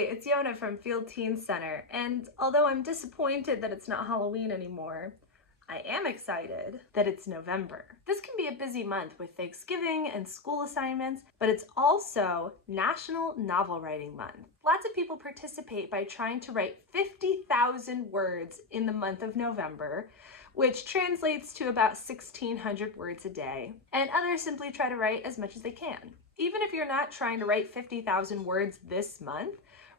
Hey, it's Yona from Field Teen Center, and although I'm disappointed that it's not Halloween anymore, I am excited that it's November. This can be a busy month with Thanksgiving and school assignments, but it's also National Novel Writing Month. Lots of people participate by trying to write 50,000 words in the month of November, which translates to about 1,600 words a day, and others simply try to write as much as they can. Even if you're not trying to write 50,000 words this month,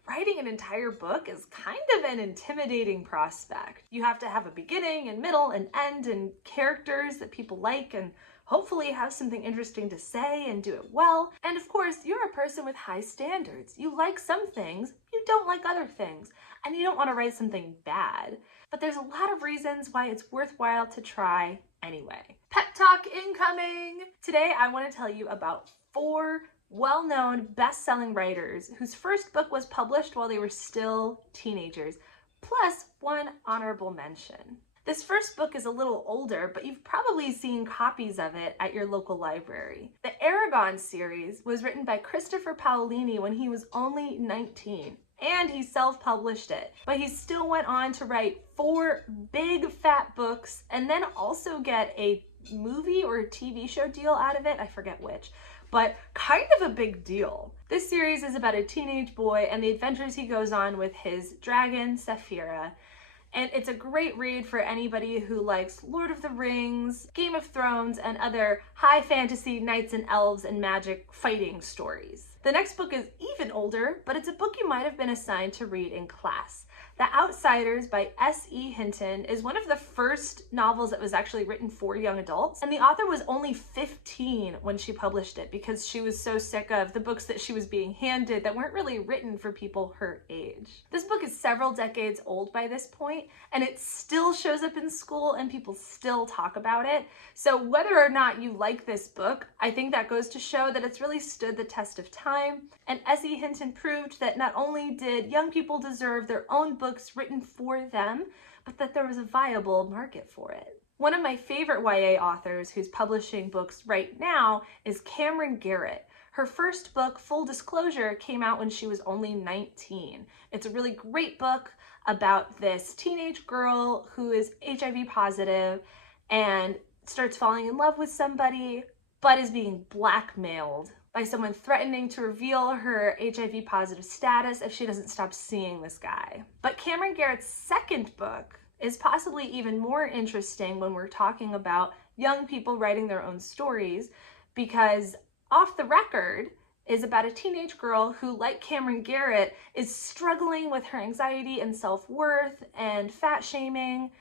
writing an entire book is kind of an intimidating prospect. You have to have a beginning and middle and end and characters that people like and hopefully have something interesting to say and do it well. And of course, you're a person with high standards. You like some things, you don't like other things, and you don't want to write something bad. But there's a lot of reasons why it's worthwhile to try anyway. Pep talk incoming! Today I want to tell you about 4 well-known best-selling writers whose first book was published while they were still teenagers, plus 1 honorable mention. This first book is a little older, but you've probably seen copies of it at your local library. The Aragon series was written by Christopher Paolini when he was only 19, and he self-published it. But he still went on to write 4 big fat books and then also get a movie or a TV show deal out of it, I forget which, but kind of a big deal. This series is about a teenage boy and the adventures he goes on with his dragon, Saphira. And it's a great read for anybody who likes Lord of the Rings, Game of Thrones, and other high fantasy knights and elves and magic fighting stories. The next book is even older, but it's a book you might have been assigned to read in class. The Outsiders by Essie Hinton is one of the first novels that was actually written for young adults, and the author was only 15 when she published it because she was so sick of the books that she was being handed that weren't really written for people her age. This book is several decades old by this point, and it still shows up in school and people still talk about it. So whether or not you like this book, I think that goes to show that it's really stood the test of time, and Essie Hinton proved that not only did young people deserve their own books written for them, but that there was a viable market for it. One of my favorite YA authors who's publishing books right now is Camryn Garrett. Her first book, full disclosure, came out when she was only 19. It's a really great book about this teenage girl who is HIV positive and starts falling in love with somebody, but is being blackmailed by someone threatening to reveal her HIV positive status if she doesn't stop seeing this guy. But Camryn Garrett's second book is possibly even more interesting when we're talking about young people writing their own stories, because Off the Record is about a teenage girl who, like Camryn Garrett, is struggling with her anxiety and self-worth and fat shaming,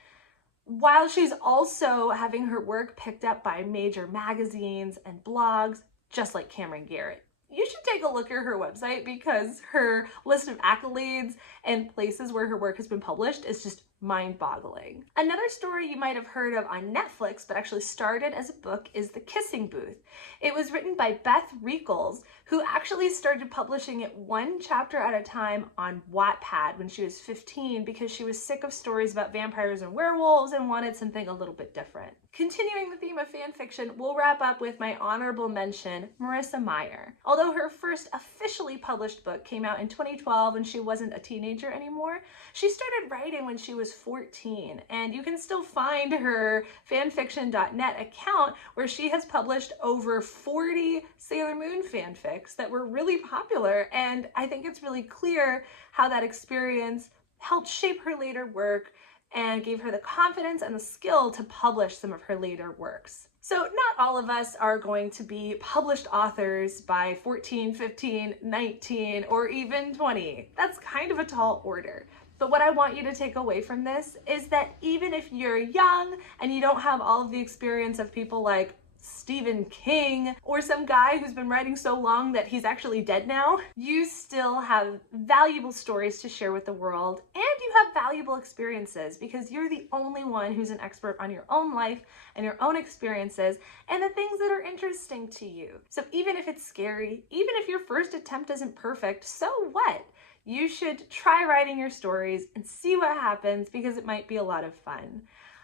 while she's also having her work picked up by major magazines and blogs, just like Camryn Garrett. You should take a look at her website because her list of accolades and places where her work has been published is just mind-boggling. Another story you might have heard of on Netflix, but actually started as a book, is The Kissing Booth. It was written by Beth Reekles, who actually started publishing it 1 chapter at a time on Wattpad when she was 15 because she was sick of stories about vampires and werewolves and wanted something a little bit different. Continuing the theme of fan fiction, we'll wrap up with my honorable mention, Marissa Meyer. Although her first officially published book came out in 2012 when she wasn't a teenager anymore, she started writing when she was 14, and you can still find her fanfiction.net account where she has published over 40 Sailor Moon fanfics that were really popular, and I think it's really clear how that experience helped shape her later work and gave her the confidence and the skill to publish some of her later works. So not all of us are going to be published authors by 14, 15, 19, or even 20. That's kind of a tall order. But what I want you to take away from this is that even if you're young and you don't have all of the experience of people like Stephen King or some guy who's been writing so long that he's actually dead now, you still have valuable stories to share with the world, and you have valuable experiences because you're the only one who's an expert on your own life and your own experiences and the things that are interesting to you. So even if it's scary, even if your first attempt isn't perfect, so what? You should try writing your stories and see what happens because it might be a lot of fun.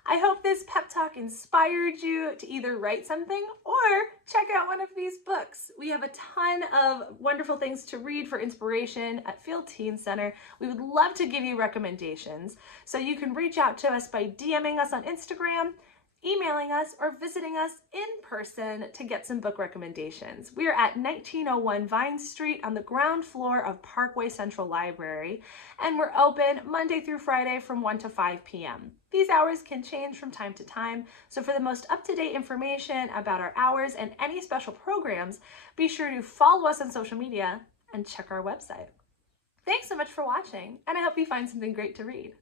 I hope this pep talk inspired you to either write something or check out one of these books. We have a ton of wonderful things to read for inspiration at Field Teen Center. We would love to give you recommendations, so you can reach out to us by DMing us on Instagram, emailing us, or visiting us in person to get some book recommendations. We are at 1901 Vine Street on the ground floor of Parkway Central Library, and we're open Monday through Friday from 1 to 5 p.m. These hours can change from time to time, so for the most up-to-date information about our hours and any special programs, be sure to follow us on social media and check our website. Thanks so much for watching, and I hope you find something great to read.